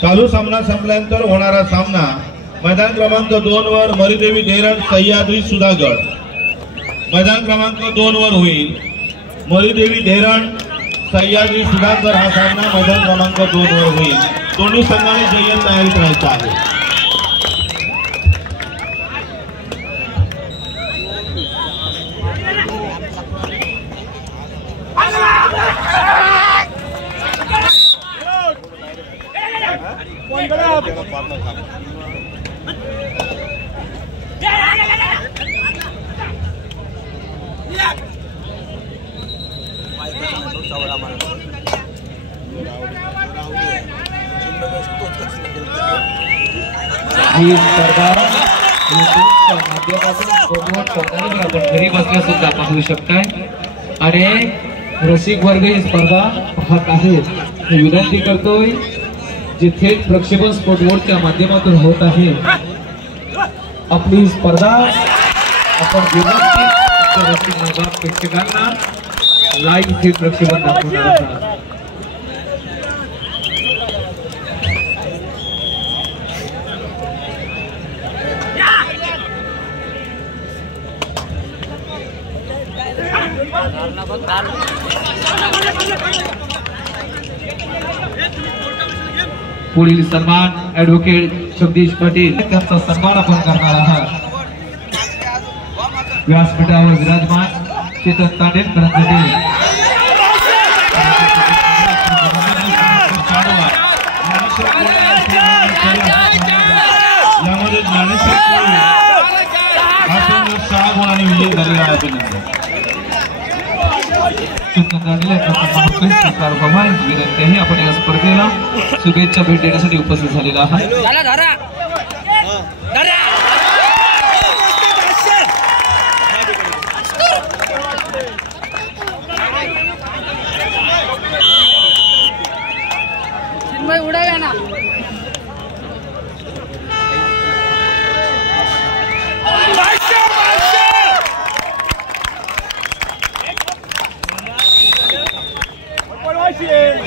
चालू सामना संपल्यानंतर होणारा सामना मैदान क्रमांक 2 वर मरीदेवी धैरण सह्याद्री सुधागड। मैदान क्रमांक 2 वर होईल मरीदेवी धैरण सह्याद्री सुधागड हा सामना मैदान क्रमांक 2 वर होईल। दोन्ही संघांनी जय्यत तयारीत राहायचं आहे। ही स्पर्धा आपण घरी बसल्या सुद्धा पाहू शकताय आणि रसिक वर्ग ही स्पर्धा पाहत आहे। विनंती करतोय जे थेट प्रक्षेपण स्पोर्टवरच्या माध्यमातून होत आहे आपली स्पर्धा आपण व्यवस्थित रसिक प्रेक्षकांना लाईव्ह थेट प्रक्षेपण दाखवणार आहोत। पुढील सन्मान ॲडव्होकेट जगदीश पाटील त्यांचा सन्मान आपण करणार आहात। व्यासपीठावर विराजमान चेतन तांडेल करंजटे यामध्ये ज्ञानेश्वर 6 गुणांनी विजय झालेला आहे। विनंती आहे आपण या स्पर्धेला शुभेच्छा भेट देण्यासाठी उपस्थित झालेला आहे।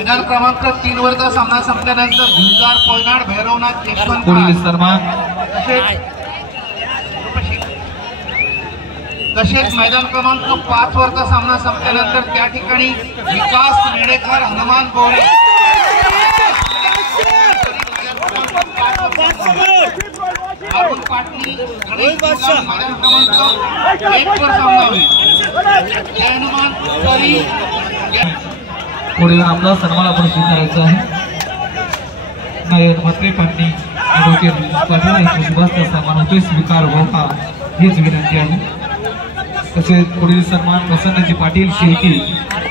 मैदान क्रमांक 3 वरचा सामना संपल्यानंतर झुंजार पोयनाड भैरवनाथ यशवंत पुढील सन्मान तसेच मैदान क्रमांक 5 वरचा सामना संपल्यानंतर त्या ठिकाणी विकास नेडेकर हनुमान गोरे अरुण पाटील मैदान क्रमांक 1 वर सामना होईल। हनुमान गोरे पुढील आपला सन्मान आपण स्वीकारायचा आहे। नायक मंत्री पाटील ॲडव्होकेट पाटील यांच्या शुभास्ते सन्मान होतोय स्वीकार व्हावा हीच विनंती आहे। तसेच पुढील सन्मान प्रसन्नजी पाटील शेळकी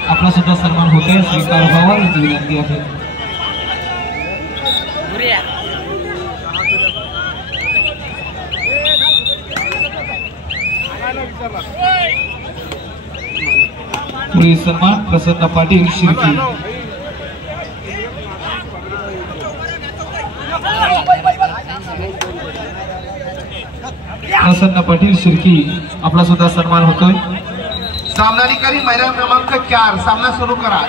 आपला सुद्धा सन्मान होतोय स्वीकार व्हावा हीच विनंती आहे। पुढील सन्मान प्रसन्न पाटील शिर्की प्रसन्न पाटील शिर्की आपला सुद्धा सन्मान होतोय। सामनाधिकारी मैदान क्रमांक 4 सामना सुरू करा।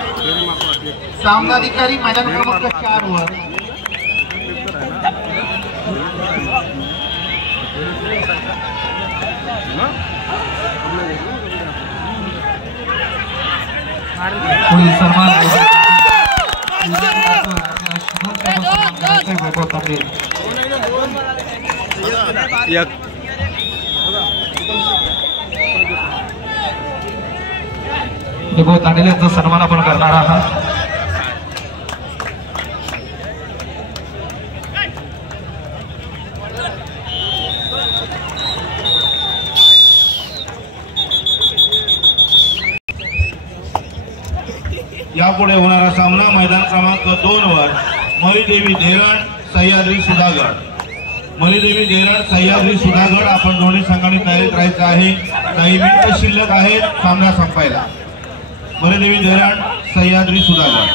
सामनाधिकारी मैदान क्रमांक 4 वर पुढील सन्मान तांडेल यांचा सन्मान आपण करणार आहात। यापुढे होणारा सामना मैदान क्रमांक 2 वर मरीदेवी धैरण सह्याद्री सुधागड। मरीदेवी धैरण सह्याद्री सुधागड आपण दोन्ही संघांनी तयारीत राहायचं आहे। काही मिनिटं शिल्लक आहेत सामना संपायला। मरीदेवी धैरण सह्याद्री सुधागड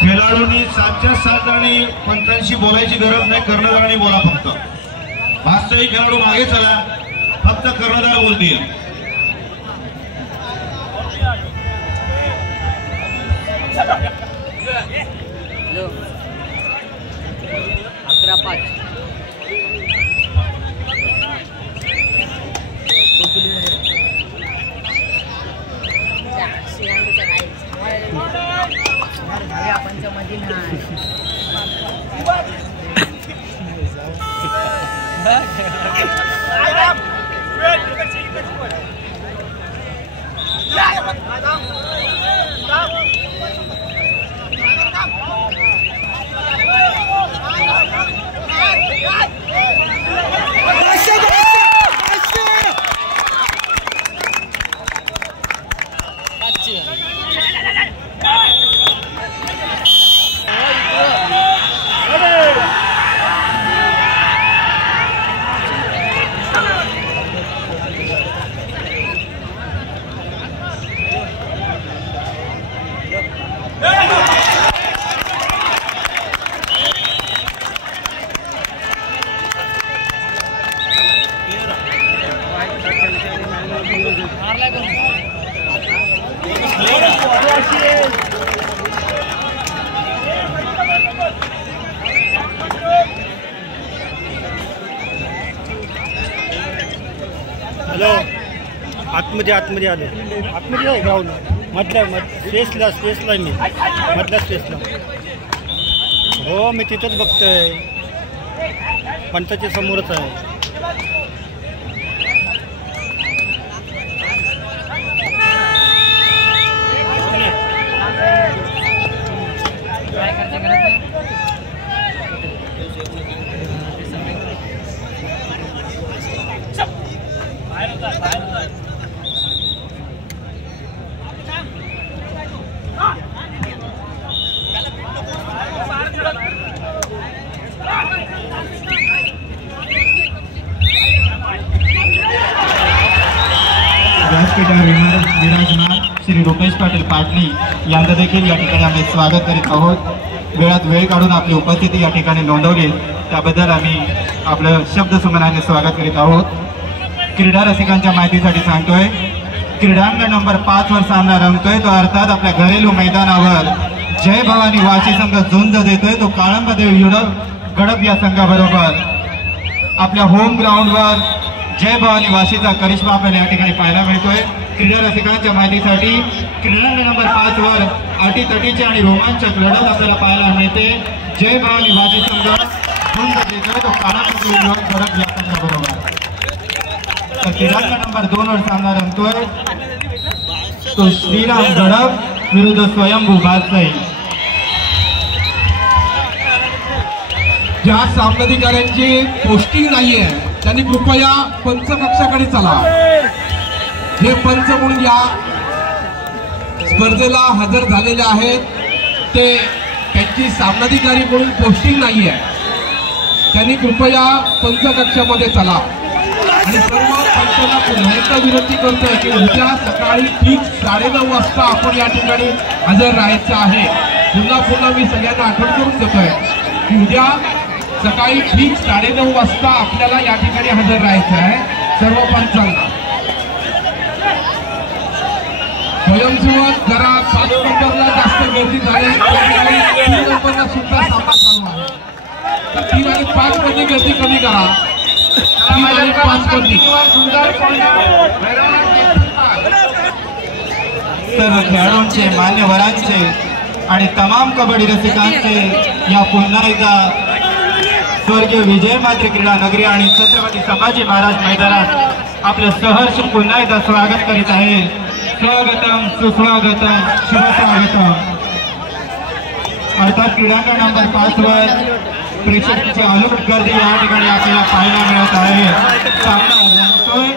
खेळाडूंनी 7च्या 7 आणि पंचांशी बोलायची गरज नाही, कर्णधारांनी बोला फक्त. वास्तविक खेळाडू मागे चला, फक्त कर्णधार बोलतील. हॅलो, आतमध्ये आले. आतमध्ये आहे ग्राउंड मधल्या स्पेसला मी मधल्या स्पेसला. हो, मी तिथंच बघतोय, पंचाच्या समोरच आहे. विराजमान श्री रुपेश पाटील पाटणी यांचं देखील या ठिकाणी आम्ही स्वागत करीत आहोत. वेळात वेळ काढून आपली उपस्थिती या ठिकाणी नोंदवली त्याबद्दल आम्ही आपलं शब्दसुमनाने स्वागत करीत आहोत. क्रीडा रसिकांच्या माहितीसाठी सांगतोय, क्रीडांगण नंबर 5 वर सामना रंगतोय तो अर्थात आपल्या घरेलू मैदानावर जय भवानी वाशी संघ झुंज देतोय तो काळंबदेव गडप या संघाबरोबर. आपल्या होम ग्राउंडवर जय भवानी वाशीचा करिश्मा आपल्याला या ठिकाणी पाहायला मिळतोय. क्रीडा रसिकांच्या माहितीसाठी क्रीडांगण नंबर 5 वर अटीतटीची आणि रोमांचक लढत आपल्याला पाहायला मिळते. जय भवानी वाशी संघ झुंज देतोय तो काळंबदेव गडप या संघाबरोबर. तर क्रीडांगण नंबर 2 वर सामना रंगतोय तो श्रीराम गडप विरुद्ध स्वयंभू बादशाही. ज्या सामनाधिकाऱ्यांची पोस्टिंग नाहीये त्यांनी कृपया पंच कक्षाकडे चला. हे पंच म्हणून या स्पर्धेला हजर झालेले आहेत ते त्यांची सामनाधिकारी म्हणून पोस्टिंग नाहीये, त्यांनी कृपया पंच कक्षामध्ये चला. आणि सर्व पंचांना पुन्हा एकदा विनंती करतोय की उद्या सकाळी ठीक 9:30 वाजता आपण या ठिकाणी हजर राहायचं आहे. पुन्हा मी सगळ्यांना आठवण करून देतोय की उद्या सकाळी ठीक 9:30 वाजता आपल्याला या ठिकाणी हजर राहायचं आहे. सर्व पंचांना स्वयंसेवक जरा 5 नंबरला जास्त गर्दी झाली, 3 नंबरला सुद्धा सामना चालू आहे, तर 3 आणि 5 मध्ये गर्दी कमी करा. 3 आणि 5 मध्ये सर्व खेळाडूंचे, मान्यवरांचे आणि तमाम कबड्डी रसिकांचे या पुन्हा एकदा स्वर्गीय विजय मात्र क्रीडा नगरी आणि छत्रपती संभाजी महाराज मैदानात आपलं सहर्ष पुन्हा एकदा स्वागत करीत आहे. स्वागतम, सुस्वागतम, शुभस्वागतम. अर्थात क्रीडांगण नंबर 5 वर प्रेक्षकांची अलोट गर्दी या ठिकाणी आपल्याला पाहायला मिळत आहे. सामना रंगतोय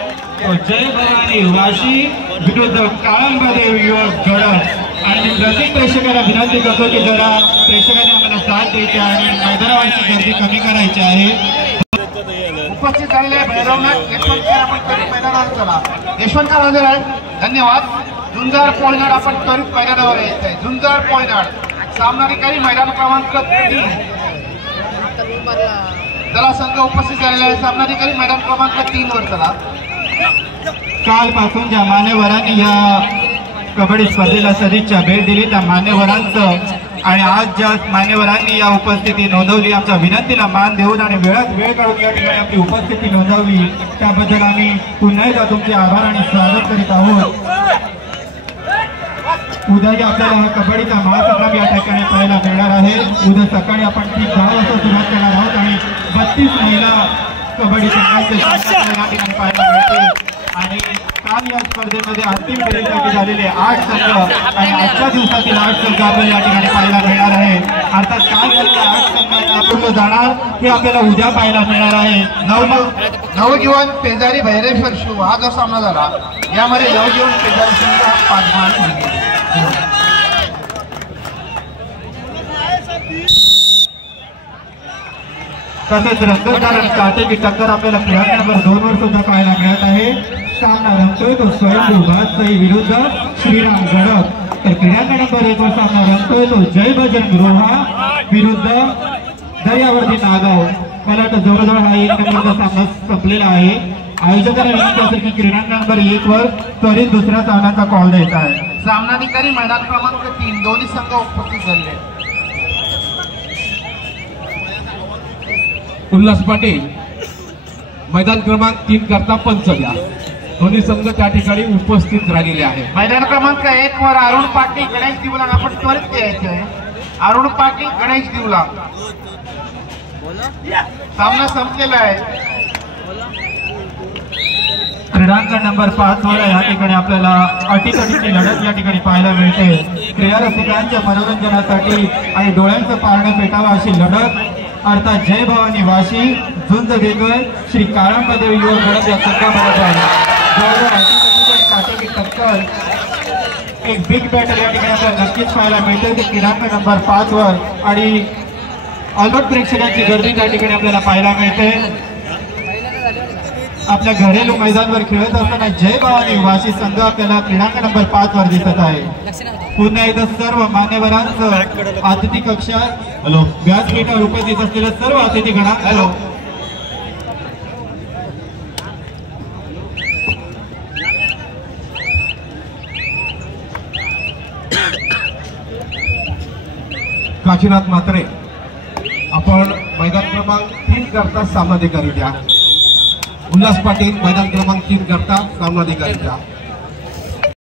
तो जय भवानी वाशी विरुद्ध काळंबादेव युवक गडद. आणि रसिक प्रेक्षकांना विनंती करतो की जरा प्रेक्षकांनी आम्हाला साथ द्यायची आणि मैदानावरची गर्दी कमी करायची आहे. उपस्थित झालेले भैरवनाथ यशवंतकर आपण त्वरित मैदानावर चला. यशवंतकर हजर आहे, धन्यवाद. झुंजार पोळनाड आपण त्वरित मैदानावर यायचं आहे. झुंजार पोळनाड सामना काही मैदान क्रमांक 3 चला संघ उपस्थित झालेला आहे. सामनाधिकारी मैदान क्रमांक 3 वर चला. कालपासून ज्या मान्यवरांनी या कबड्डी स्पर्धेला सदिच्छा भेट दिली त्या मान्यवरांचं आणि आज ज्या मान्यवरांनी या उपस्थिती नोंदवली, आमच्या विनंतीला मान देऊन आणि वेळात वेळ काढून या ठिकाणी आपली उपस्थिती नोंदवली त्याबद्दल आम्ही पुन्हा एकदा तुमचे आभार आणि स्वागत करीत आहोत. उद्याही आपल्याला हा कबड्डीचा महासंग्राम या ठिकाणी पाहायला मिळणार आहे. उद्या सकाळी आपण ठीक 10 वाजता सुरुवात करणार आहोत आणि 32 महिला कबड्डी संघांचे या ठिकाणी पाहायला मिळतील. आणि काल या स्पर्धेमध्ये अंतिम फेरीसाठी झालेले 8 संघ आणि आजच्या दिवसातील 8 संघ आपल्याला या ठिकाणी पाहायला मिळणार आहे. अर्थात काल झालेल्या 8 संघांना पूर्ण जाणार हे आपल्याला उद्या पाहायला मिळणार आहे. नवजीवन पेजारी भैरेश्वर शिव हा जो सामना झाला यामध्ये नवजीवन पेजारी संघ 5 मान घेतले. तसेच रंगतदार आणि काटेकी टक्कर आपल्याला खेळाडू नंबर 2 वर सुद्धा पाहायला मिळत आहे. सामना रंगतोय तो स्वयंभू भातसाई विरुद्ध श्रीराम गडद. तर क्रीडांगण नंबर 1 वर सामना रंगतोय तो जय बजरंग रोहा विरुद्ध दर्यावर्ती नागाव. मला वाटतं जवळजवळ हा 1 नंबरचा सामना संपलेला आहे. आयोजकांना विनंती असेल की क्रीडांगण नंबर 1 वर त्वरित दुसऱ्या सामन्याचा कॉल द्यायचा आहे. सामनाधिकारी मैदान क्रमांक 3 दोन्ही संघ उपस्थित झाले. उल्हास पाटील मैदान क्रमांक 3 करता पंच द्या. दोन्ही संघ त्या ठिकाणी उपस्थित राहिलेले आहेत. मैदान क्रमांक 1 वर अरुण पाटील गणेश दिवला आपण त्वरित द्यायचे आहे. अरुण पाटील गणेश दिवला सामना संपलेला आहे. क्रीडांगण नंबर 5 वर या ठिकाणी आपल्याला अटीतटीची लढत या ठिकाणी पाहायला मिळते. क्रीडा रसिकांच्या मनोरंजनासाठी आणि डोळ्यांचं पारणं पेटावं अशी लढत अर्थात जय भवानी वाशी झुंज देतोय श्री काळंबादेव युवक गडद या संघाबरोबर. काटेकी टक्कर एक बिग बॅटल या ठिकाणी आपल्याला नक्कीच पाहायला मिळते. ते क्रीडांगण नंबर 5 वर आणि अल्बट प्रेक्षकांची गर्दी त्या ठिकाणी आपल्याला पाहायला मिळते. आपल्या घरेलू मैदानावर खेळत असताना जय भवानी वाशी संघ आपल्याला क्रीडांगण नंबर 5 वर दिसत आहे. पुन्हा एकदा सर्व मान्यवरांचं अतिथी कक्षात व्यासपीठावर उपस्थित असलेल्या सर्व अतिथीगणांचं काशीनाथ म्हात्रे आपण मैदान क्रमांक 3 करता सामनाधिकारी द्या. उल्हास पाटील मैदान क्रमांक 3 करता सामनाधिकारी द्या.